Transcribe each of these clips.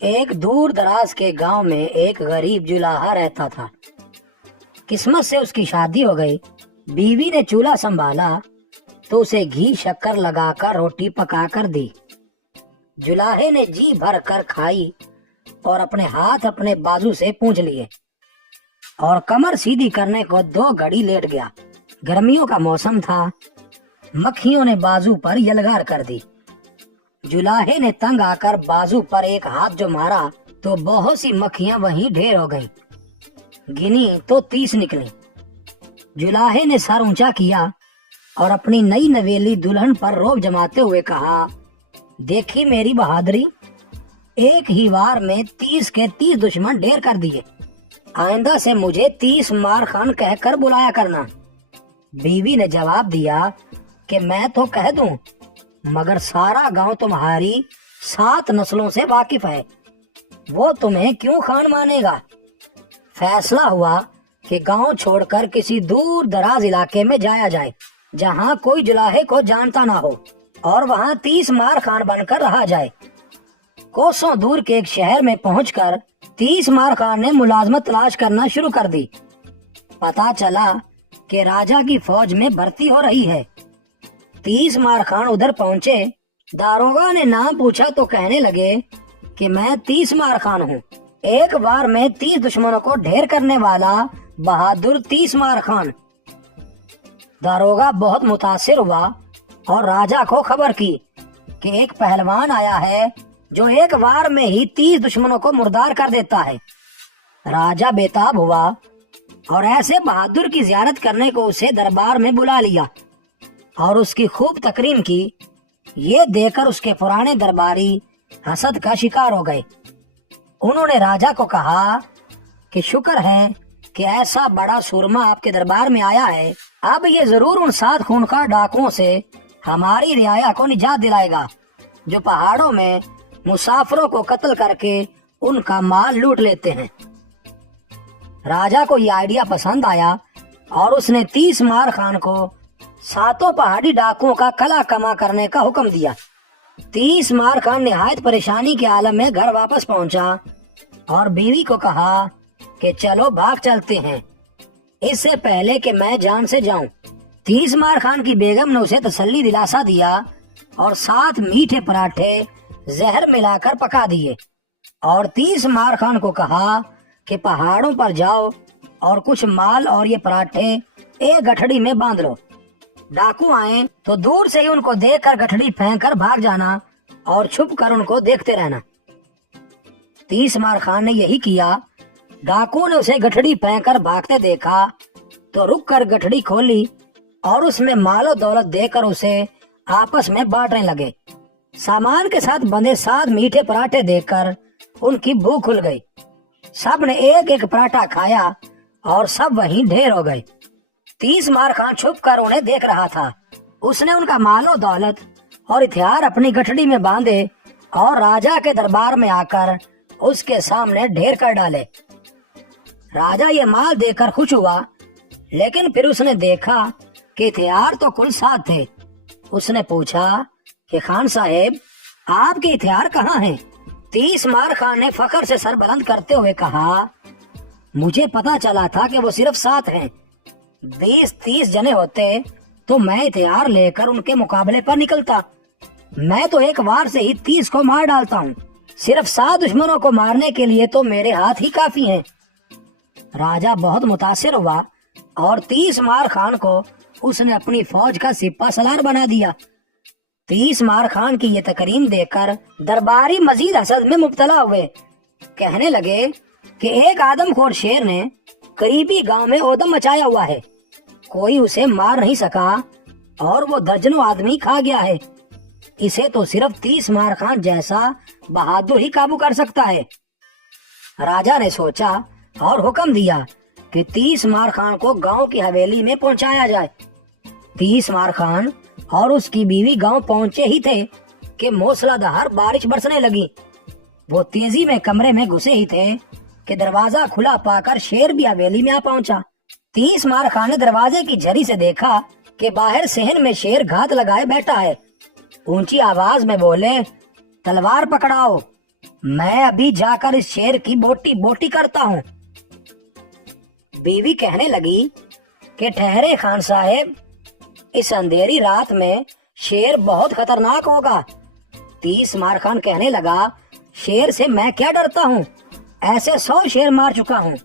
एक दूर दराज के गांव में एक गरीब जुलाहा रहता था। किस्मत से उसकी शादी हो गई। बीवी ने चूल्हा संभाला तो उसे घी शक्कर लगाकर रोटी पकाकर दी। जुलाहे ने जी भर कर खाई और अपने हाथ अपने बाजू से पूंछ लिए और कमर सीधी करने को 2 घड़ी लेट गया। गर्मियों का मौसम था। मक्खियों ने बाजू पर यलगार कर दी। जुलाहे ने तंग आकर बाजू पर एक हाथ जो मारा तो बहुत सी मक्खियां वहीं ढेर हो गईं। गिनी तो 30 निकली। जुलाहे ने सर ऊंचा किया और अपनी नई नवेली दुल्हन पर रोब जमाते हुए कहा, देखी मेरी बहादुरी, एक ही वार में 30 के 30 दुश्मन ढेर कर दिए। आइंदा से मुझे 30 मार खान कहकर बुलाया करना। बीवी ने जवाब दिया कि मैं तो कह दूं, मगर सारा गांव तुम्हारी 7 नस्लों से वाकिफ है, वो तुम्हें क्यों खान मानेगा। फैसला हुआ कि गांव छोड़कर किसी दूर दराज इलाके में जाया जाए जहां कोई जुलाहे को जानता ना हो और वहां 30 मार खान बनकर रहा जाए। कोसों दूर के एक शहर में पहुंचकर 30 मार खान ने मुलाजमत तलाश करना शुरू कर दी। पता चला कि राजा की फौज में भर्ती हो रही है। 30 मार खान उधर पहुंचे। दारोगा ने नाम पूछा तो कहने लगे कि मैं 30 मार खान हूँ, एक बार में 30 दुश्मनों को ढेर करने वाला बहादुर 30 मार खान। दारोगा बहुत मुतासिर हुआ और राजा को खबर की कि एक पहलवान आया है जो एक बार में ही 30 दुश्मनों को मुर्दार कर देता है। राजा बेताब हुआ और ऐसे बहादुर की जियारत करने को उसे दरबार में बुला लिया और उसकी खूब तकरीम की। ये देखकर उसके पुराने दरबारी हसद का शिकार हो गए। उन्होंने राजा को कहा कि शुक्र है कि ऐसा बड़ा सुरमा आपके दरबार में आया है। अब ये जरूर उन 7 खूंखार डाकुओं से हमारी रियाया को निजात दिलाएगा जो पहाड़ों में मुसाफिरों को कत्ल करके उनका माल लूट लेते हैं। राजा को ये आइडिया पसंद आया और उसने 30 मार खान को 7 पहाड़ी डाकुओं का कला कमा करने का हुक्म दिया। 30 मार खान निहायत परेशानी के आलम में घर वापस पहुंचा और बीवी को कहा कि चलो भाग चलते हैं, इससे पहले कि मैं जान से जाऊं। 30 मार खान की बेगम ने उसे तसल्ली दिलासा दिया और 7 मीठे पराठे जहर मिलाकर पका दिए और 30 मार खान को कहा कि पहाड़ों पर जाओ और कुछ माल और ये पराठे एक गठड़ी में बांध लो। डाकू आए तो दूर से ही उनको देखकर गठड़ी फेंक कर भाग जाना और छुप कर उनको देखते रहना। 30 मार खान ने यही किया। डाकू ने उसे गठड़ी फेंक कर भागते देखा तो रुक कर गठड़ी खोली और उसमें मालो दौलत देकर उसे आपस में बांटने लगे। सामान के साथ बंधे 7 मीठे पराठे देखकर उनकी भूख खुल गई। सब ने एक एक पराठा खाया और सब वहीं ढेर हो गए। 30 मार खान छुप कर उन्हें देख रहा था। उसने उनका मालो दौलत और हथियार अपनी गठड़ी में बांधे और राजा के दरबार में आकर उसके सामने ढेर कर डाले। राजा ये माल देखकर खुश हुआ, लेकिन फिर उसने देखा कि हथियार तो कुल 7 थे। उसने पूछा कि खान साहेब, आपके हथियार कहाँ हैं? 30 मार खान ने फखर से सर बुलंद करते हुए कहा, मुझे पता चला था कि वो सिर्फ 7 हैं। 20-30 जने होते तो मैं हथियार लेकर उनके मुकाबले पर निकलता। मैं तो एक बार से ही 30 को मार डालता हूँ। सिर्फ 7 दुश्मनों को मारने के लिए तो मेरे हाथ ही काफी हैं। राजा बहुत मुतासिर हुआ और 30 मार खान को उसने अपनी फौज का सिपा सलार बना दिया। 30 मार खान की ये तकरीम देखकर दरबारी मजीद हसद में मुब्तला हुए। कहने लगे कि एक आदमखोर शेर ने करीबी गांव में ओदम मचाया हुआ है, कोई उसे मार नहीं सका और वो दर्जनों आदमी खा गया है। इसे तो सिर्फ 30 मार खान जैसा बहादुर ही काबू कर सकता है। राजा ने सोचा और हुक्म दिया कि 30 मार खान को गांव की हवेली में पहुंचाया जाए। 30 मार खान और उसकी बीवी गांव पहुंचे ही थे कि मूसलाधार बारिश बरसने लगी। वो तेजी में कमरे में घुसे ही थे कि दरवाजा खुला पाकर शेर भी हवेली में आ पहुंचा। 30 मार खान ने दरवाजे की झरी से देखा कि बाहर सहन में शेर घात लगाए बैठा है। ऊंची आवाज में बोले, तलवार पकड़ाओ, मैं अभी जाकर इस शेर की बोटी बोटी करता हूँ। बीवी कहने लगी कि ठहरे खान साहब, इस अंधेरी रात में शेर बहुत खतरनाक होगा। 30 मार खान कहने लगा, शेर से मैं क्या डरता हूँ, ऐसे 100 शेर मार चुका हूँ।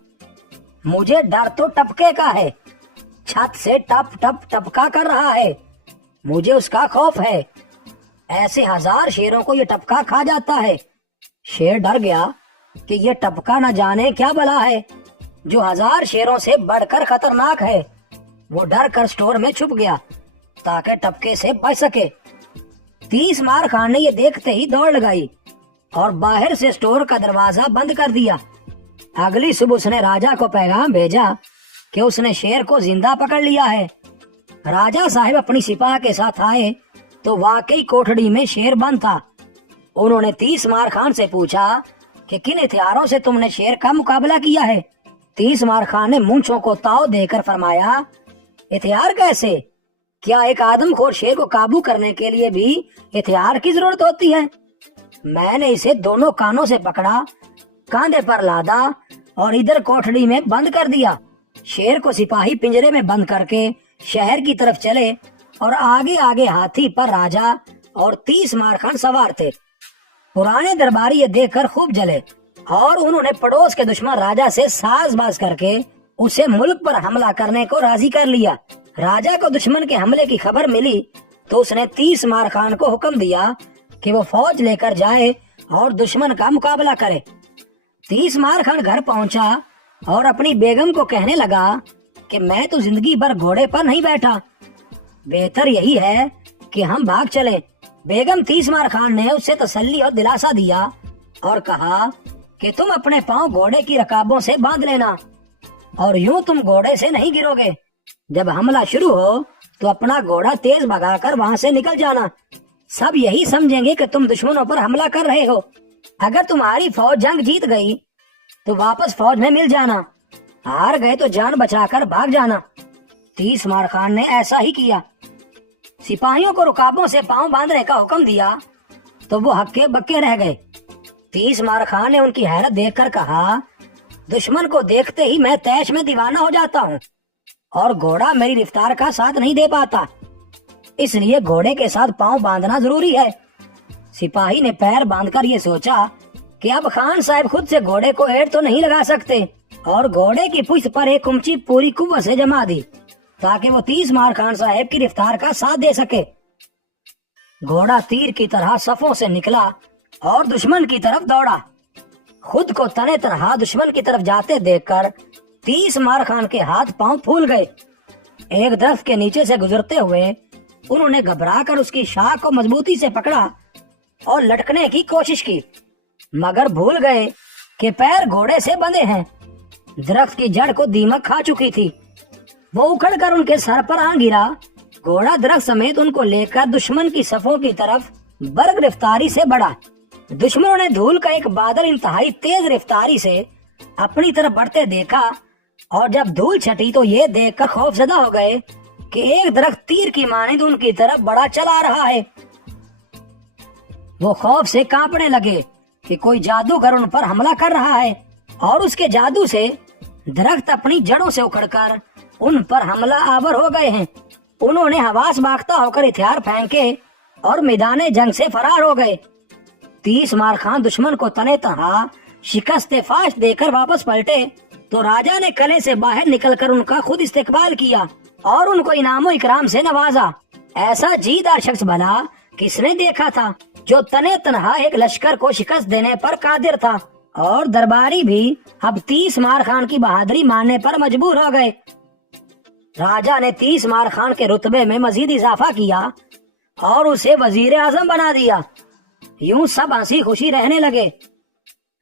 मुझे डर तो टपके का है, छत से टप टप टपका कर रहा है, मुझे उसका खौफ है। ऐसे 1000 शेरों को ये टपका खा जाता है। शेर डर गया कि ये टपका न जाने क्या बला है जो 1000 शेरों से बढ़कर खतरनाक है। वो डर कर स्टोर में छुप गया ताकि टपके से बच सके। 30 मार खान ने ये देखते ही दौड़ लगाई और बाहर से स्टोर का दरवाजा बंद कर दिया। अगली सुबह उसने राजा को पैगाम भेजा कि उसने शेर को जिंदा पकड़ लिया है। राजा साहब अपनी सिपाह के साथ आए तो वाकई कोठड़ी में शेर बंद था। उन्होंने 30 मार खान से पूछा कि किन हथियारों से तुमने शेर का मुकाबला किया है। 30 मार खान ने मूंछों को ताव देकर फरमाया, हथियार कैसे? क्या एक आदमखोर शेर को काबू करने के लिए भी हथियार की जरूरत होती है? मैंने इसे दोनों कानों से पकड़ा, कांधे पर लादा और इधर कोठड़ी में बंद कर दिया। शेर को सिपाही पिंजरे में बंद करके शहर की तरफ चले और आगे आगे हाथी पर राजा और 30 मार खान सवार थे। पुराने दरबारी ये देखकर खूब जले और उन्होंने पड़ोस के दुश्मन राजा से साजबाज करके उसे मुल्क पर हमला करने को राजी कर लिया। राजा को दुश्मन के हमले की खबर मिली तो उसने 30 मार खान को हुक्म दिया कि वो फौज लेकर जाए और दुश्मन का मुकाबला करे। 30 मार खान घर पहुंचा और अपनी बेगम को कहने लगा कि मैं तो जिंदगी भर घोड़े पर नहीं बैठा, बेहतर यही है कि हम भाग चले। बेगम 30 मार खान ने उसे तसल्ली और दिलासा दिया और कहा कि तुम अपने पांव घोड़े की रकाबों से बांध लेना और यूं तुम घोड़े से नहीं गिरोगे। जब हमला शुरू हो तो अपना घोड़ा तेज भगाकर वहां से निकल जाना। सब यही समझेंगे कि तुम दुश्मनों पर हमला कर रहे हो। अगर तुम्हारी फौज जंग जीत गई तो वापस फौज में मिल जाना, हार गए तो जान बचाकर भाग जाना। 30 मार खान ने ऐसा ही किया। सिपाहियों को रुकाबों से पांव बांधने का हुक्म दिया तो वो हक्के बक्के रह गए। 30 मार खान ने उनकी हैरत देखकर कहा, दुश्मन को देखते ही मैं तैश में दीवाना हो जाता हूँ और घोड़ा मेरी रफ्तार का साथ नहीं दे पाता, इसलिए घोड़े के साथ पांव बांधना जरूरी है। सिपाही ने पैर बांधकर ये सोचा कि अब खान साहब खुद से घोड़े को एड़ तो नहीं लगा सकते और घोड़े की पुष्ट पर एक कुमची पूरी कुव्वत से जमा दी ताकि वो 30 मार खान साहब की रफ्तार का साथ दे सके। घोड़ा तीर की तरह सफों से निकला और दुश्मन की तरफ दौड़ा। खुद को तने तरह दुश्मन की तरफ जाते देखकर 30 मार खान के हाथ पांव फूल गए। एक दरख्त के नीचे से गुजरते हुए उन्होंने घबराकर उसकी शाख को मजबूती से पकड़ा और लटकने की कोशिश की, मगर भूल गए कि पैर घोड़े से बंधे हैं। दरख्त की जड़ को दीमक खा चुकी थी। वो उखड़कर उनके सर पर आ गिरा। घोड़ा दरख्त समेत उनको लेकर दुश्मन की सफों की तरफ बर्ग रफ्तारी से बढ़ा। दुश्मनों ने धूल का एक बादल इंतहाई तेज रफ्तारी से अपनी तरफ बढ़ते देखा और जब धूल छटी तो ये देखकर खौफजदा हो गए कि एक दरख्त तीर की मानिंद उनकी तरफ बढ़ा चला रहा है। वो खौफ से कांपने लगे कि कोई जादूगर उन पर हमला कर रहा है और उसके जादू से दरख्त अपनी जड़ों से उखड़कर उन पर हमला आवर हो गए हैं। उन्होंने हवास बागता होकर हथियार फेंके और मैदाने जंग से फरार हो गए। 30 मार खान दुश्मन को तने तनहा शिकस्त फाश देकर वापस पलटे तो राजा ने किले से बाहर निकलकर उनका खुद इस्तेकबाल किया और उनको इनामो इकराम से नवाजा। ऐसा जीदार शख्स भला किसने देखा था जो तने तनहा एक लश्कर को शिकस्त देने पर कादिर था। और दरबारी भी अब 30 मार खान की बहादुरी मानने पर मजबूर हो गए। राजा ने 30 मार खान के रुतबे में मजीद इजाफा किया और उसे वजीर आजम बना दिया। यूं सब हंसी खुशी रहने लगे।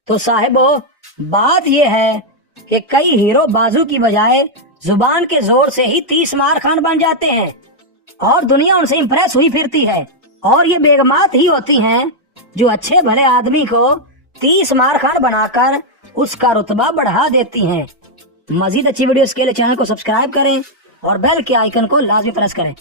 तो साहिबो, बात यह है कि कई हीरो बाजू की बजाय जुबान के जोर से ही 30 मार खान बन जाते हैं और दुनिया उनसे इम्प्रेस हुई फिरती है। और ये बेगमात ही होती हैं जो अच्छे भले आदमी को 30 मार खान बनाकर उसका रुतबा बढ़ा देती हैं। मजीद अच्छी वीडियोस के लिए चैनल को सब्सक्राइब करें और बेल के आइकन को लाजमी प्रेस करें।